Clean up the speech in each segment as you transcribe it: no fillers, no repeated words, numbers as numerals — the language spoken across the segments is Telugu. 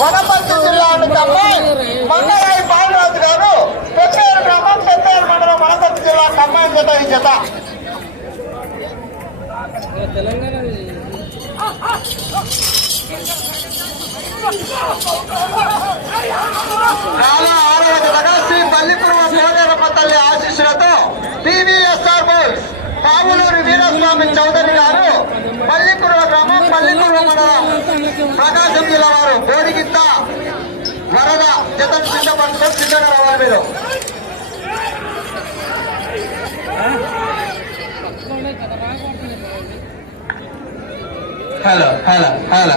వనపర్తి జిల్లా మంగళాయి బాలరాజు గారు పెద్దేరు గ్రామం పెద్దేరు మండలం వనపర్తి జిల్లా కమ్మాయి జత ఈ జత ఆరవ జతగా శ్రీ పల్లిపురమ పోలేరమ్మ తల్లి ఆశీస్సులతో టీవీఎస్ఆర్ బోల్స్ పావులూరి వీరస్వామి చౌదరి గారు పల్లిపురమ గ్రామం పల్లిపురమ మండలం ప్రకాశం జిల్లా వారు బోడిగిత్త వరద జతం సిద్ధపడటం సిద్ధంగా రావాలి మీరు. హలో హలో హలో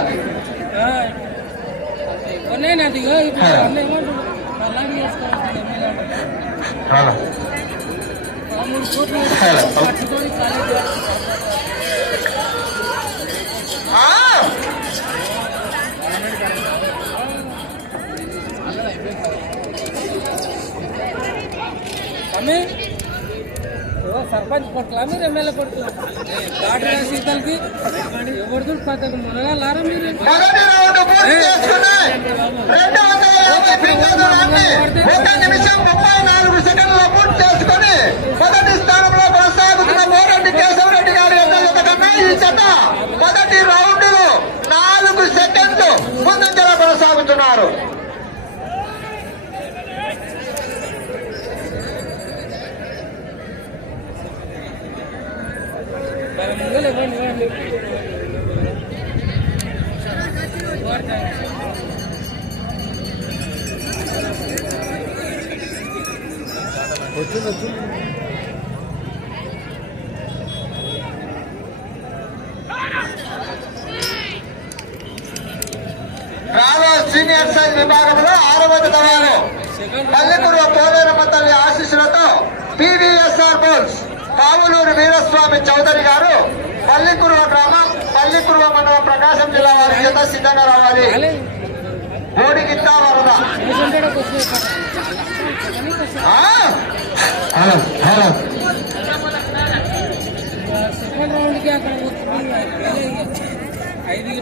సర్పంచ్ కొట్లా మీరు ఎమ్మెల్యే కొడుకు గాడి రాశీతలకి ఎవరు పథకం మునగాలారా మీరు మొదటి స్థానంలో కొనసాగుతున్న మోరెడ్డి కేశవరెడ్డి గారి కన్నా ఈ జత మొదటి రౌండ్ లో 4 సెకండ్లు ముందంజలా కొనసాగుతున్నారు. రాలో సీనియర్ సైజ్ విభాగంలో 6వ జతవారు పల్లెకూరు పోలేరమ్మ తల్లి ఆశీస్సులతో టీవీఎస్ఆర్ బోల్స్ పావులూరి వీరస్వామి చౌదరి గారు పల్లికురువ గ్రామం పల్లికురువ మండలం ప్రకాశం జిల్లా వారి చేత సిద్ధంగా రావాలి. బోడిగిత్త వరద సెకండ్ రౌండ్ కి అక్కడ 5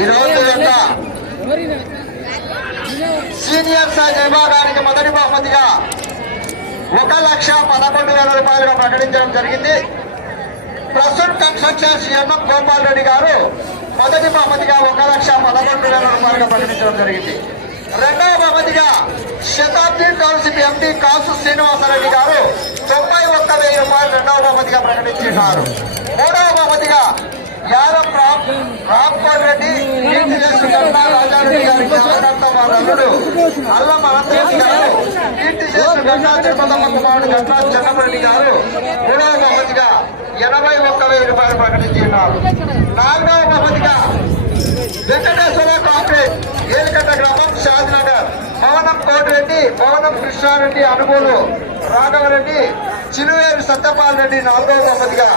ఈరోజు సీనియర్ సైజ్ విభాగానికి మొదటి బహుమతిగా 1,11,000 రూపాయలుగా ప్రకటించడం జరిగింది. ప్రసూన్ కన్స్ట్రక్షన్స్ ఎన్ఎం గోపాల్ రెడ్డి గారు మొదటి బహుమతిగా 1,11,000 రూపాయలుగా ప్రకటించడం జరిగింది. రెండవ బహుమతిగా శతాబ్ది టౌన్షిప్ ఎంపీ కాసు శ్రీనివాసరెడ్డి గారు 91,000 రూపాయలు రెండవ బహుమతిగా ప్రకటించారు. మూడవ బహుమతిగా యాదవ్ రామ్కోట్ రెడ్డి రాజారెడ్డి గారి అల్లుడు అల్లం అనంతరెడ్డి గారు కీర్తి చేసిన గంటా తిరుపతమ్మ కుమారుడు గంటా చెన్నమరెడ్డి గారు మూడవ బహుమతిగా 81,000 రూపాయలు ప్రకటించున్నారు. నాలుగవ బహుమతిగా వెంకటేశ్వర కాంగ్రెస్ ఏలికట్ట గ్రామం షాద్నగర్ భవనం కోటిరెడ్డి భవనం కృష్ణారెడ్డి అనుగోలు రాఘవరెడ్డి చిలువేరు సత్యపాల్ రెడ్డి నాలుగవ బహుమతిగా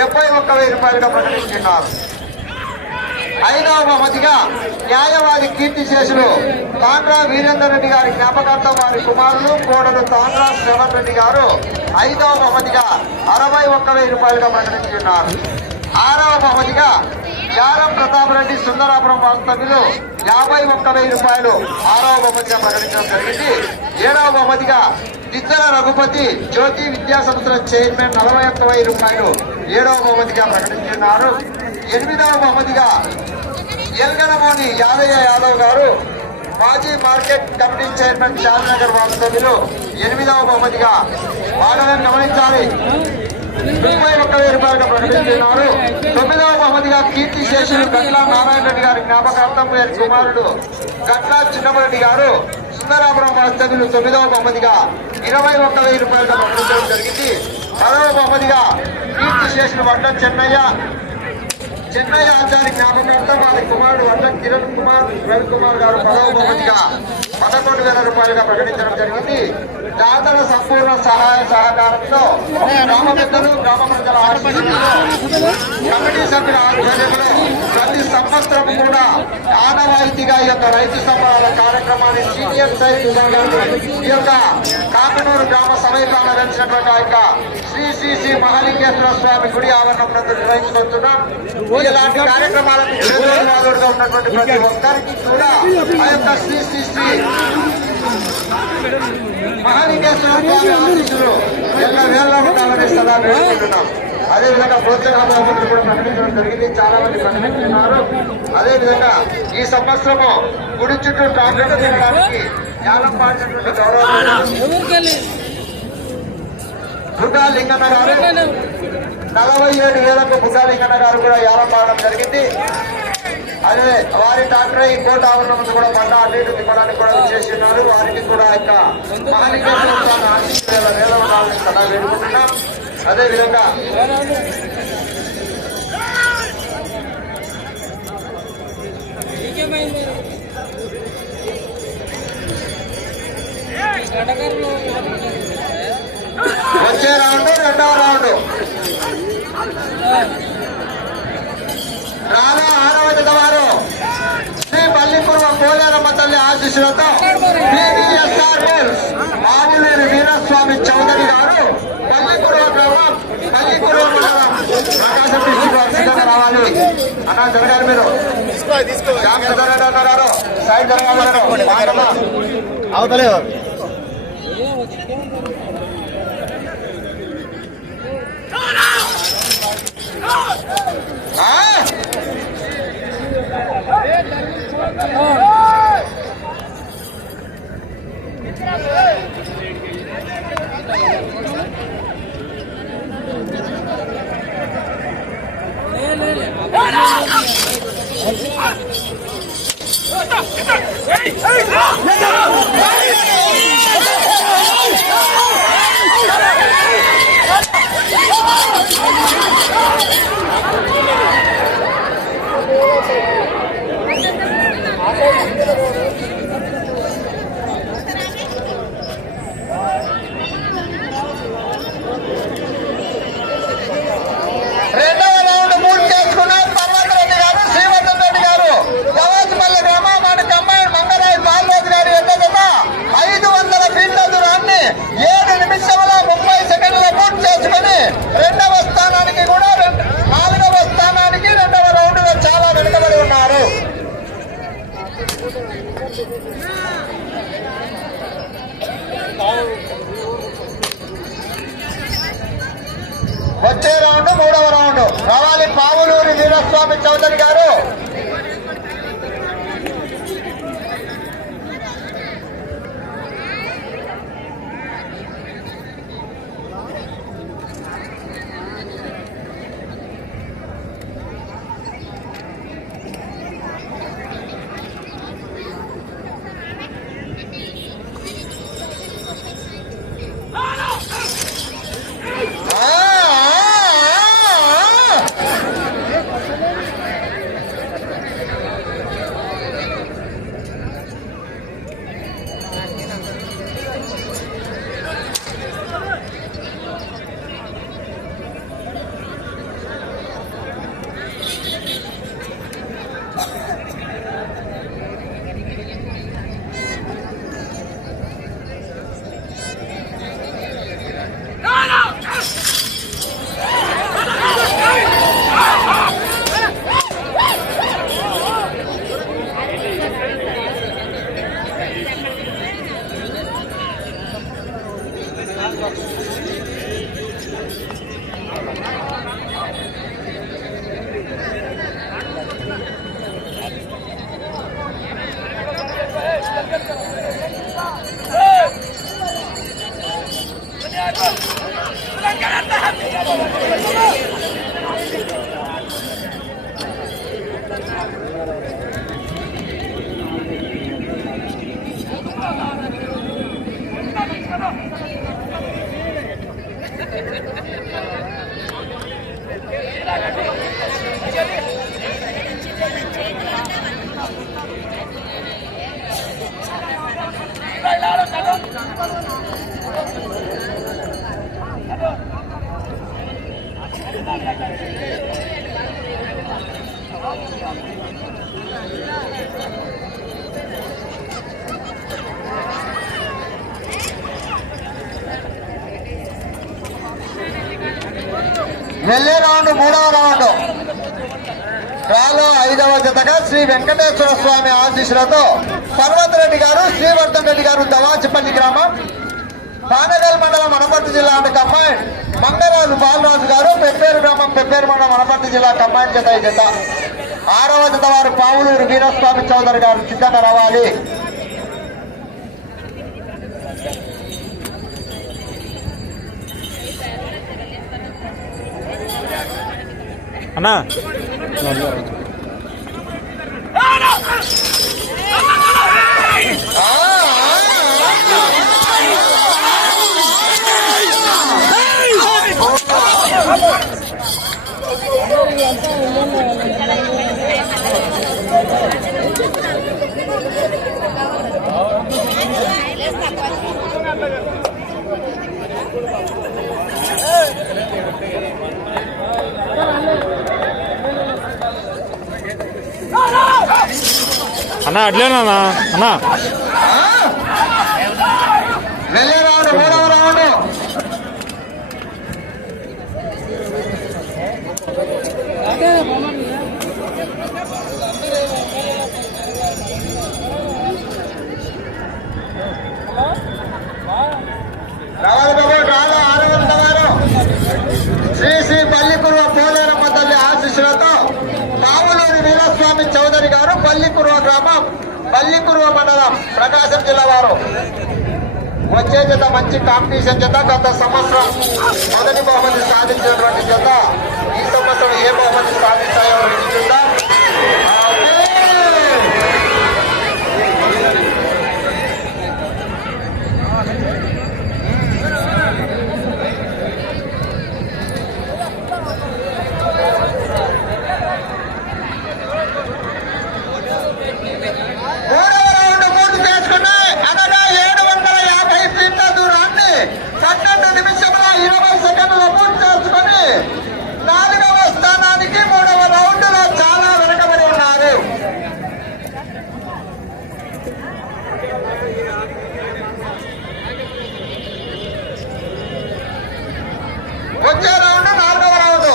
71,000 రూపాయలుగా ప్రకటించున్నారు. 5వ బహుమతిగా న్యాయవాది కీర్తిశేషులు తాండ్రా వీరేందర్ రెడ్డి గారి జ్ఞాపకార్థం వారి కుమారులు కోడలు తాండ్రా శ్రవణ్ రెడ్డి గారు 5వ బహుమతిగా 61,000 రూపాయలుగా ప్రకటించున్నారు. 6వ బహుమతిగా యారం ప్రతాప్ రెడ్డి సుందరాపురం వాస్తవ్యులు 51,000 రూపాయలు 6వ బహుమతిగా ప్రకటించడం జరిగింది. 7వ బహుమతిగా దిద్దల రఘుపతి జ్యోతి విద్యా సంస్థల చైర్మన్ 41,000 రూపాయలు 7వ బహుమతిగా ప్రకటించున్నారు. 8వ బహుమతిగా ఎల్గనమోని యాదయ్య యాదవ్ గారు మాజీ మార్కెట్ కమిటీ చైర్మన్ శాంతినగర్ వాస్తవ్యులు 8వ బహుమతిగా వాడని గమనించాలి 31,000 రూపాయలుగా ప్రకటిస్తున్నారు. 9వ బహుమతిగా కీర్తి శేషులు గట్లా నారాయణ రెడ్డి గారి జ్ఞాపకార్థం వారి కుమారుడు గట్లా చిన్నమరెడ్డి గారు సుందరాపురం వాస్తవ్యులు 9వ బహుమతిగా 21,000 రూపాయలుగా ప్రకటించడం జరిగింది. 10వ బహుమతిగా కీర్తి శేషులు వడ్ల చెన్నయ్య ఆచారి జ్ఞాపకార్థం వారి కుమారుడు వడ్ల కిరణ్ కుమార్ రవికుమార్ గారు 10వ బహుమతిగా 11,000 రూపాయలుగా ప్రకటించడం జరిగింది. జాతర సంపూర్ణ సహాయ సహకారంతో గ్రామ పెద్దలు గ్రామ ప్రజల ఆశీస్సులతో కమిటీ సభ్యుల ఆధ్వర్యంలో ప్రతి సంవత్సరం కూడా ఆనవాయితీగా ఈ యొక్క రైతు సంబరాల కార్యక్రమాన్ని సీనియర్ సైన్స్ విభాగాన్ని ఈ యొక్క కాకనూరు గ్రామ సమీపాన వెలిసినటువంటి ఆ యొక్క శ్రీ మహాలింగేశ్వర స్వామి గుడి ఆవరణంలో నిర్వహించుకుంటున్నాం. ఇలాంటి కార్యక్రమాలకు చేదోడుగా ఉన్నటువంటి ప్రతి ఒక్కరికి కూడా ఆ యొక్క శ్రీ మహాలింగేశ్వర స్వామి ఆశీస్సులు ఎల్ల వేళ ఉండాలని సదా వేడుకుంటున్నాం. అదేవిధంగా ప్రోత్సాహం కూడా ప్రకటించడం జరిగింది. చాలా మంది ప్రకటిస్తున్నారు. అదేవిధంగా ఈ సంవత్సరము గుడి చుట్టూ ట్రాఫిక్ తిరగడానికి జ్ఞానం పాడినటువంటి గౌరవ బుడ్డా లింగన్న గారు 47,000కు బుడ్డా లింగన్న గారు కూడా యాలం పాడడం జరిగింది. అదే వారి డాక్టర్ ఈ కోట ఆవరణం కూడా బండ అటు ఇటు తిప్పడానికి కూడా చేసి ఉన్నారు. వారికి కూడా యొక్క మహాలింగేశ్వర స్వామి ఆశీస్సుల వేల ఉండాలని సదా వేడుకుంటున్నాం. అదేవిధంగా వచ్చే రౌండ్ 2వ రౌండ్ రాగా 6వ జత వారు శ్రీ పల్లిపురవ పోలేరమ్మ తల్లి ఆశీస్సులతో PVSR బుల్స్ ఆవులేరు వీరస్వామి చౌదరి గారు పల్లిపురవ గ్రామం పల్లిపురవ మండలం ప్రకాశం డిస్ట్రిక్ట్ సిద్ధంగా రావాలి. అన్నా జరగాలి మీరు శ్యామసుందర్ అన్న గారు సైడ్ జరగాలి. అవతలే వచ్చే రౌండ్ 3వ రౌండ్ రావాలి. పావులూరి వీరస్వామి చౌదరి గారు వెళ్ళే రౌండ్ మూడవ రౌండ్ రాలో 5వ జతగా శ్రీ వెంకటేశ్వర స్వామి ఆశీస్సులతో పర్వతరెడ్డి గారు శ్రీవర్ధన్ రెడ్డి గారు దవాచిపల్లి గ్రామం పానగల్ మండలం వనపర్తి జిల్లా కంబైన్ మంగరాజు బాలరాజు గారు పెప్పేరు గ్రామం పెప్పేరు మండలం వనపర్తి జిల్లా కంబైన్ జత ఈ జత 6వ జత వారు పావులూరు వీరస్వామి చౌదరి గారు సిద్ధంగా రావాలి. అన్నా అన్నా అట్లేనా అన్నా వెళ్ళే రౌండ్ మూడవ రౌండ్ రాలో 6వ జత వారు శ్రీ శ్రీ పల్లికుర్వ పోలేరమ్మ తల్లి ఆశీస్సులతో పావులూరి వీరస్వామి చౌదరి గారు పల్లికుర్వ గ్రామం పల్లికుర్వ మండలం ప్రకాశం జిల్లా వారు. వచ్చే జత మంచి కాంపిటీషన్ జత. గత సంవత్సరం మొదటి బహుమతి సాధించినటువంటి జత ఈ సంవత్సరం ఏ బహుమతి సాధించాయో చూద్దాం. వచ్చే రౌండ్ 4వ రౌండ్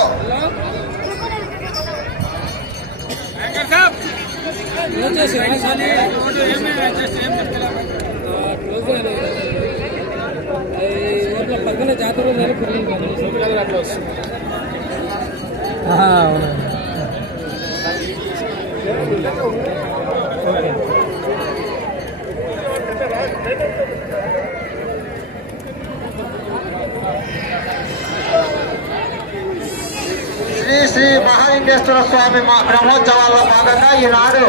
పక్కన జాతర శ్రీ శ్రీ మహాలింగేశ్వర స్వామి బ్రహ్మోత్సవాల్లో భాగంగా ఈనాడు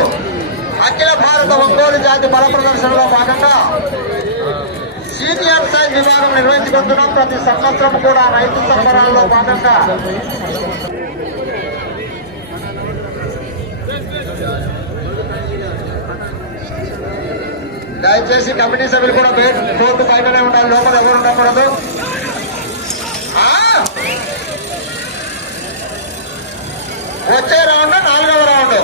అఖిల భారత ఒంగోలు జాతి బల ప్రదర్శనలో భాగంగా సీనియర్ సైజ్ విభాగం నిర్వహించుకుంటున్నాం. ప్రతి సంవత్సరం కూడా రైతు సంబరాల్లో భాగంగా దయచేసి కమిటీ సభ్యులు కూడా కోర్టు బయటనే ఉండాలి, లోపల ఎవరు ఉండకూడదు. వచ్చే రౌండ్ 4వ రౌండ్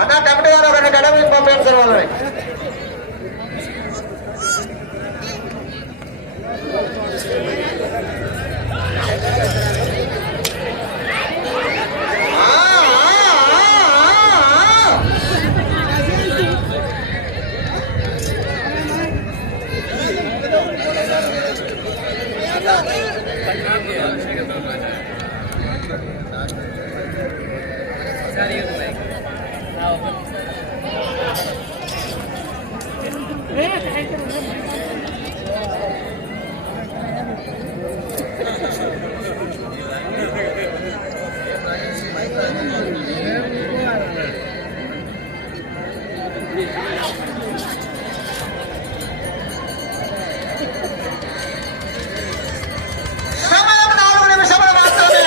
అన్న కమిటీ వారు ఒకరిని గడప పంపించారు సార్ వాళ్ళని. సమయం 4 నిమిషములు మాత్రమే.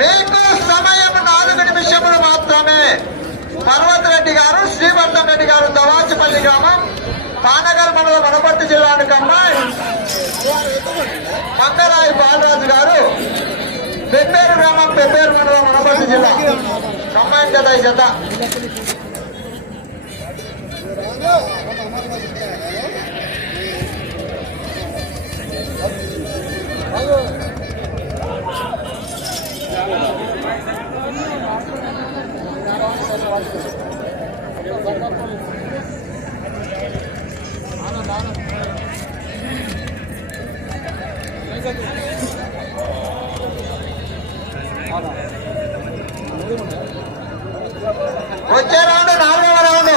మీకు సమయం 4 నిమిషములు మాత్రమే. పర్వతరెడ్డి గారు, శ్రీవర్ధన్ రెడ్డి గారు, దవాచిపల్లి గ్రామం, పానగల్ మండలం, వనపర్తి జిల్లానికి అమ్మాయి. మంగరాయి బాలరాజు గారు, పెబ్బేరు గ్రామం, పెబ్బేరు మండలం, వనపర్తి జిల్లా. కంబైన్ జత ఈ జత. వచ్చే రౌండ్ 4వ రౌండ్.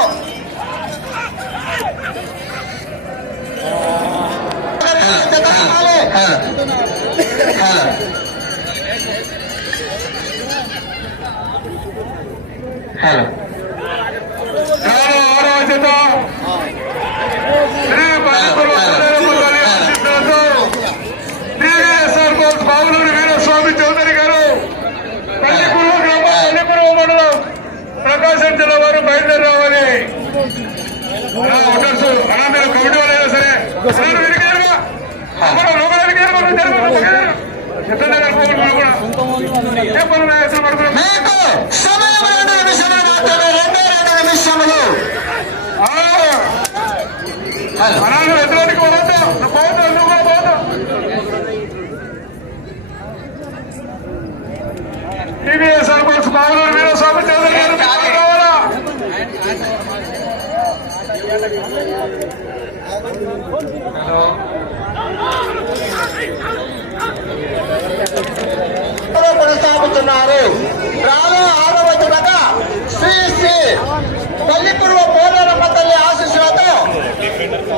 బావులూరు వీరస్వామి చౌదరి గారు, పల్లికూరు గ్రామం, పల్లికూరు మండలం, ప్రకాశం జిల్లా వారు బయలుదేరి రావాలి. ఓటర్స్ అలా మీరు కమిటీ వాళ్ళైనా సరే మీకు సమయం 2 నిమిషములు మాత్రమే. 2 నిమిషములు. ఎదురానికి పోతా టీవీఎస్ఆర్ బోర్డ్స్ బావులూరు వీరస్వామి చౌదరి గారు కావాలా? కొనసాగుతున్నారు. రాను 6వ జత శ్రీ శ్రీ పల్లికురువ పోలేరమ్మ తల్లి ఆశీస్సులతో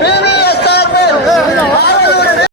PVSR